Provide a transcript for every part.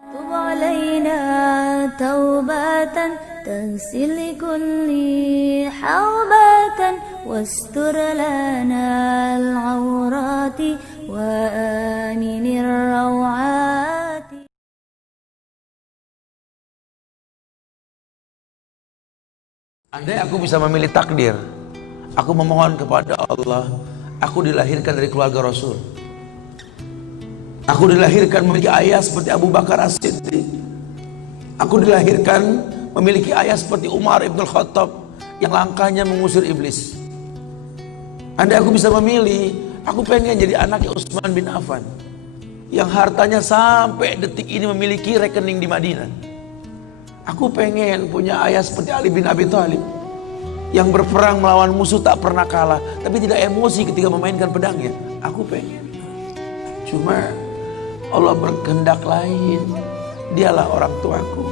تب علينا توبة تغسل كل حوبة واستر لنا العورات وآمن الروعات. Andai aku bisa memilih takdir, aku memohon kepada Allah, aku dilahirkan dari keluarga Rasul. Aku dilahirkan memiliki ayah seperti Abu Bakar As-Siddiq. Aku dilahirkan memiliki ayah seperti Umar Ibn Khattab yang langkahnya mengusir iblis. Andai aku bisa memilih, aku pengen jadi anaknya Utsman bin Affan yang hartanya sampai detik ini memiliki rekening di Madinah. Aku pengen punya ayah seperti Ali bin Abi Thalib yang berperang melawan musuh tak pernah kalah, tapi tidak emosi ketika memainkan pedangnya. Aku pengen. Cuma Allah berkehendak lain. Dialah orang tuaku,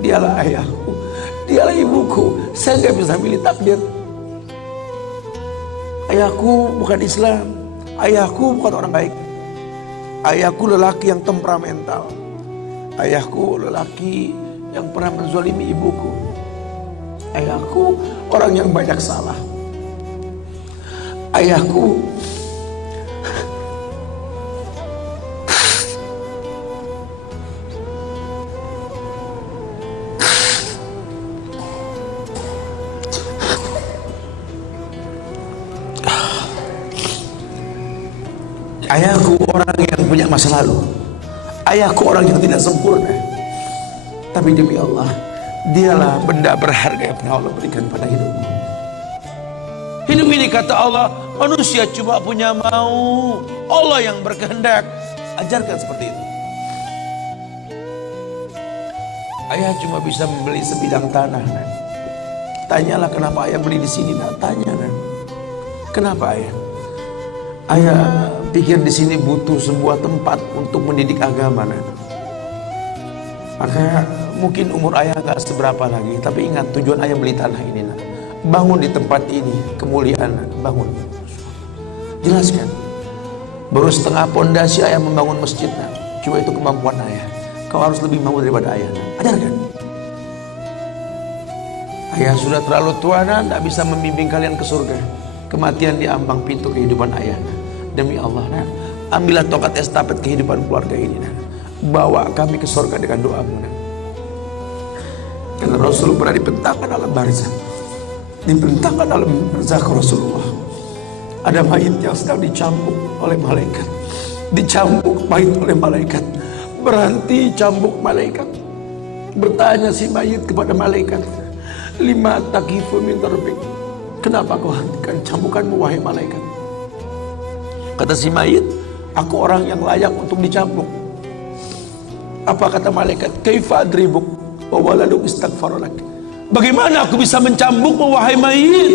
dialah ayahku, dialah ibuku. Saya nggak bisa milih takdir. Ayahku bukan Islam, ayahku bukan orang baik. Ayahku lelaki yang temperamental. Ayahku lelaki yang pernah menzalimi ibuku. Ayahku orang yang banyak salah. Ayahku Ayahku orang yang punya masa lalu. Ayahku orang yang tidak sempurna. Tapi demi Allah, dialah benda berharga yang pernah Allah berikan pada hidupmu. Hidup ini kata Allah, manusia cuma punya mau, Allah yang berkehendak. Ajarkan seperti itu. Ayah cuma bisa membeli sebidang tanah, nah. Tanyalah kenapa ayah beli di sini, nah. Tanya, nah. Kenapa ayah? Ayah pikir di sini butuh sebuah tempat untuk mendidik agama, nah. Maka mungkin umur ayah gak seberapa lagi, tapi ingat tujuan ayah beli tanah ini, nah. Bangun di tempat ini kemuliaan, nah. Bangun. Jelaskan. Baru setengah pondasi ayah membangun masjid, nah. Cuma itu kemampuan ayah. Kau harus lebih mampu daripada ayah, nah. Ajarkan. Ayah sudah terlalu tua, nah. Tak bisa membimbing kalian ke surga. Kematian di ambang pintu kehidupan ayah, nah. Demi Allah, nah. Ambillah tongkat estafet kehidupan keluarga ini, nah. Bawa kami ke surga dengan doamu, nah. Karena Rasul pernah dibentangkan alam barzakh, dibentangkan alam barzakh Rasulullah. Ada mayit yang sedang dicambuk oleh malaikat, dicambuk mayit oleh malaikat. Berhenti cambuk malaikat. Bertanya si mayit kepada malaikat, lima takifu min darbik, kenapa kau hentikan cambukanmu wahai malaikat? Kata si mayit, aku orang yang layak untuk dicambuk. Apa kata malaikat? Kaifa adribuk wa waladuk istaghfaralak. Bagaimana aku bisa mencambukmu wahai mayit,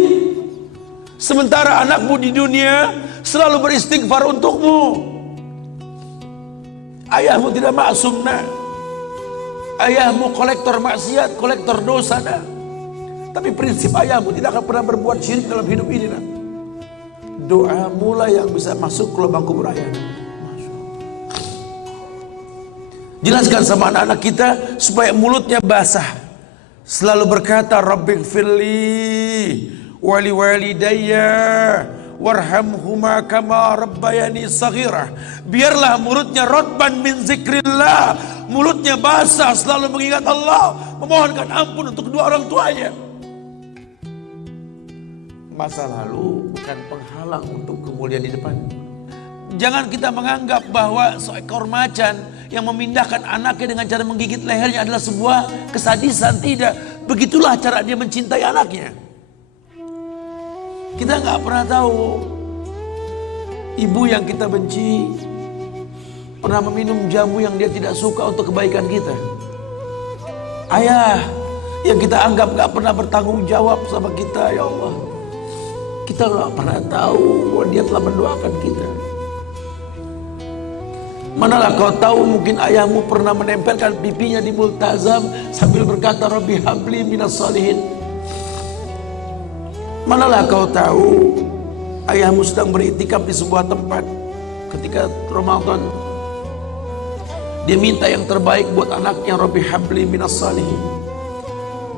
sementara anakmu di dunia selalu beristighfar untukmu. Ayahmu tidak maksum, nah. Ayahmu kolektor maksiat, kolektor dosa, nah. Tapi prinsip ayahmu tidak akan pernah berbuat syirik dalam hidup ini, nah. Doa mulai yang bisa masuk ke lubang kubur ayah. Jelaskan sama anak-anak kita supaya mulutnya basah. Selalu berkata, Rabbighfirli wali walidayya warhamhuma kama rabbayani saghirah. Biarlah mulutnya rotban min zikrillah, mulutnya basah selalu mengingat Allah, memohonkan ampun untuk kedua orang tuanya. Masa lalu bukan penghalang untuk kemuliaan di depan. Jangan kita menganggap bahwa seekor macan yang memindahkan anaknya dengan cara menggigit lehernya adalah sebuah kesadisan. Tidak, begitulah cara dia mencintai anaknya. Kita nggak pernah tahu ibu yang kita benci pernah meminum jamu yang dia tidak suka untuk kebaikan kita. Ayah yang kita anggap nggak pernah bertanggung jawab sama kita, ya Allah, kita nggak pernah tahu bahwa dia telah mendoakan kita. Manalah kau tahu mungkin ayahmu pernah menempelkan pipinya di multazam sambil berkata Rabbi habli minas salihin. Manalah kau tahu ayahmu sedang beriktikaf di sebuah tempat ketika Ramadan. Dia minta yang terbaik buat anaknya, Rabbi habli minas salihin.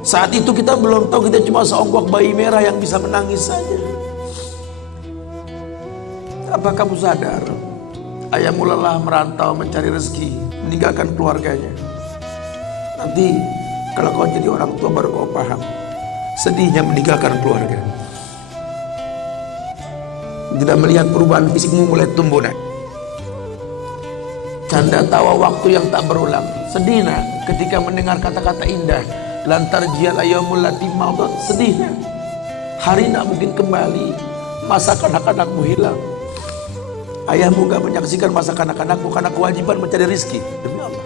Saat itu kita belum tahu, kita cuma seonggok bayi merah yang bisa menangis saja. Apa kamu sadar? Ayahmu lelah merantau mencari rezeki, meninggalkan keluarganya. Nanti kalau kau jadi orang tua baru kau paham sedihnya meninggalkan keluarga. Tidak melihat perubahan fisikmu mulai tumbuh, nak. Canda tawa waktu yang tak berulang. Sedih, nak, ketika mendengar kata-kata indah. Lantar jial ayyamul lati maudat. Sedih, nak. Hari nak mungkin kembali. Masa kanak-kanakmu hilang. Ayahmu gak menyaksikan masa kanak-kanakmu karena kewajiban mencari rizki. Demi Allah.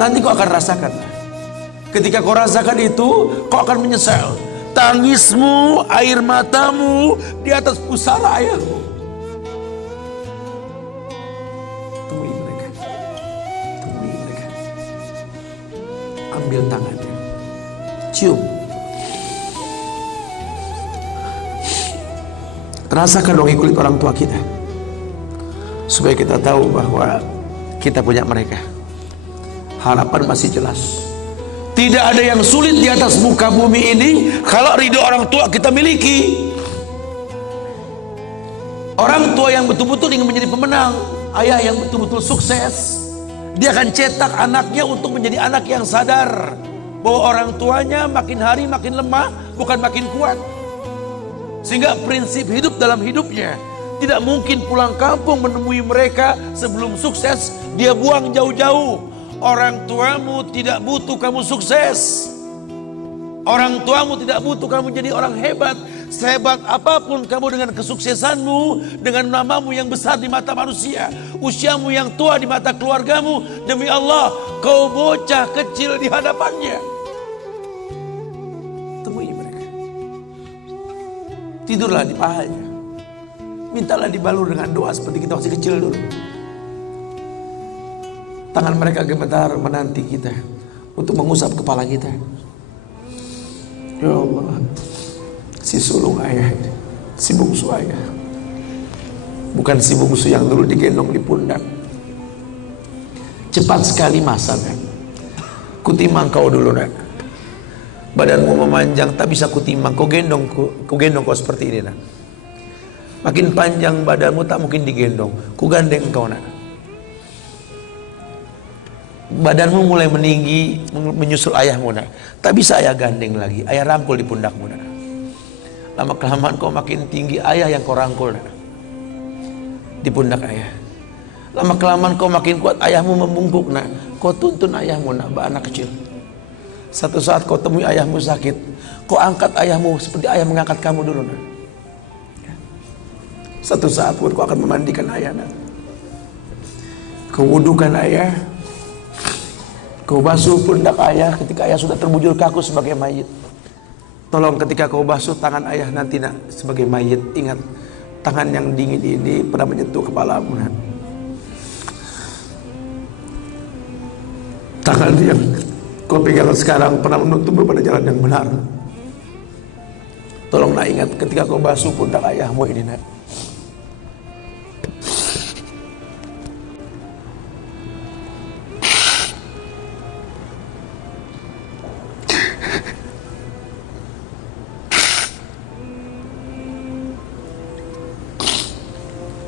Nanti kau akan rasakan. Ketika kau rasakan itu, kau akan menyesal. Tangismu, air matamu di atas pusara ayahmu. Temui mereka. Temui mereka. Ambil tangannya. Cium. Rasakan dong kulit orang tua kita. Supaya kita tahu bahwa kita punya mereka. Harapan masih jelas. Tidak ada yang sulit di atas muka bumi ini kalau ridho orang tua kita miliki. Orang tua yang betul-betul ingin menjadi pemenang, ayah yang betul-betul sukses, dia akan cetak anaknya untuk menjadi anak yang sadar bahwa orang tuanya makin hari makin lemah, bukan makin kuat. Sehingga prinsip hidup dalam hidupnya, tidak mungkin pulang kampung menemui mereka sebelum sukses, dia buang jauh-jauh. Orang tuamu tidak butuh kamu sukses. Orang tuamu tidak butuh kamu jadi orang hebat. Sehebat apapun kamu dengan kesuksesanmu, dengan namamu yang besar di mata manusia, usiamu yang tua di mata keluargamu, demi Allah, kau bocah kecil di hadapannya. Temui mereka. Tidurlah di pahanya. Mintalah dibalur dengan doa seperti kita masih kecil dulu. Tangan mereka gemetar menanti kita untuk mengusap kepala kita. Ya Allah, si sulung ayah, si bungsu ayah, bukan si bungsu yang dulu digendong di pundak. Cepat sekali masa, kan? Kutimang kau dulu, nak. Badanmu memanjang, tak bisa kutimang. Kau gendong kau seperti ini, nak. Makin panjang badanmu tak mungkin digendong. Ku gandeng kau, nak. Badanmu mulai meninggi, menyusul ayahmu, nak. Tak bisa ayah gandeng lagi. Ayah rangkul di pundakmu, nak. Lama kelamaan kau makin tinggi, ayah yang kau rangkul, nak. Di pundak ayah. Lama kelamaan kau makin kuat, ayahmu membungkuk, nak. Kau tuntun ayahmu, nak, anak kecil. Satu saat kau temui ayahmu sakit, kau angkat ayahmu seperti ayah mengangkat kamu dulu, nak. Satu saat pun kau akan memandikan ayah, nak. Kau wudukan ayah. Kau basuh pundak ayah ketika ayah sudah terbujur kaku sebagai mayit. Tolong ketika kau basuh tangan ayah nanti, nak, sebagai mayit, ingat tangan yang dingin ini pernah menyentuh kepalamu, nak. Tangan yang kau pegang sekarang pernah menuntunmu pada jalan yang benar. Tolong, nak, ingat ketika kau basuh pundak ayahmu ini, nak.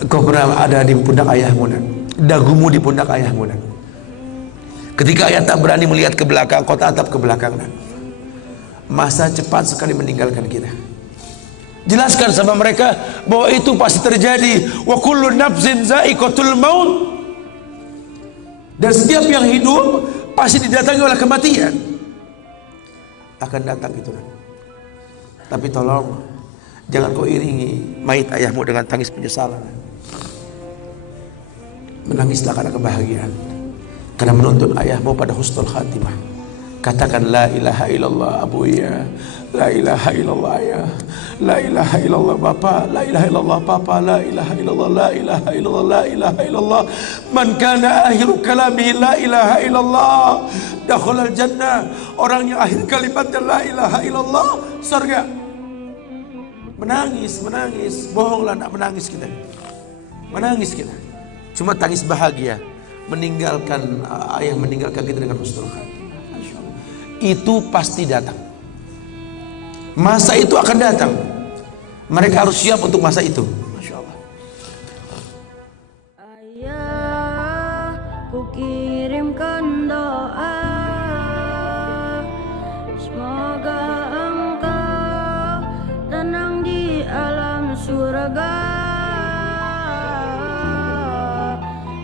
Kau pernah ada di pundak ayahmu, nak. Dagumu di pundak ayahmu, nak. Ketika ayah tak berani melihat ke belakang, kau tatap ke belakang, nak. Masa cepat sekali meninggalkan kita. Jelaskan sama mereka bahwa itu pasti terjadi. Wa kullu nafsin za'iqatul maut. Dan setiap yang hidup pasti didatangi oleh kematian. Akan datang itu, nak. Tapi tolong jangan kau iringi mayit ayahmu dengan tangis penyesalan. Menangislah karena kebahagiaan, karena menuntun ayahmu pada husnul khatimah. Katakan la ilaha illallah abuya, la ilaha illallah ayah, la ilaha illallah bapa, la ilaha illallah papa, la ilaha illallah, la ilaha illallah, la ilaha illallah. Man kana akhiru kalami la ilaha illallah dakhalal jannah. Orang yang akhir kalimatnya la ilaha illallah, surga. Menangis, bohonglah, nak menangis kita. Menangis kita. Cuma tangis bahagia. meninggalkan ayah meninggalkan kita dengan husnul khatimah. Itu pasti datang. Masa itu akan datang. Mereka harus siap untuk masa itu. Masya Allah. Ayah, ku kirimkan doa, semoga engkau tenang di alam surga.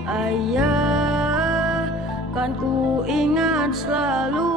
Ayah, kan ku ingat selalu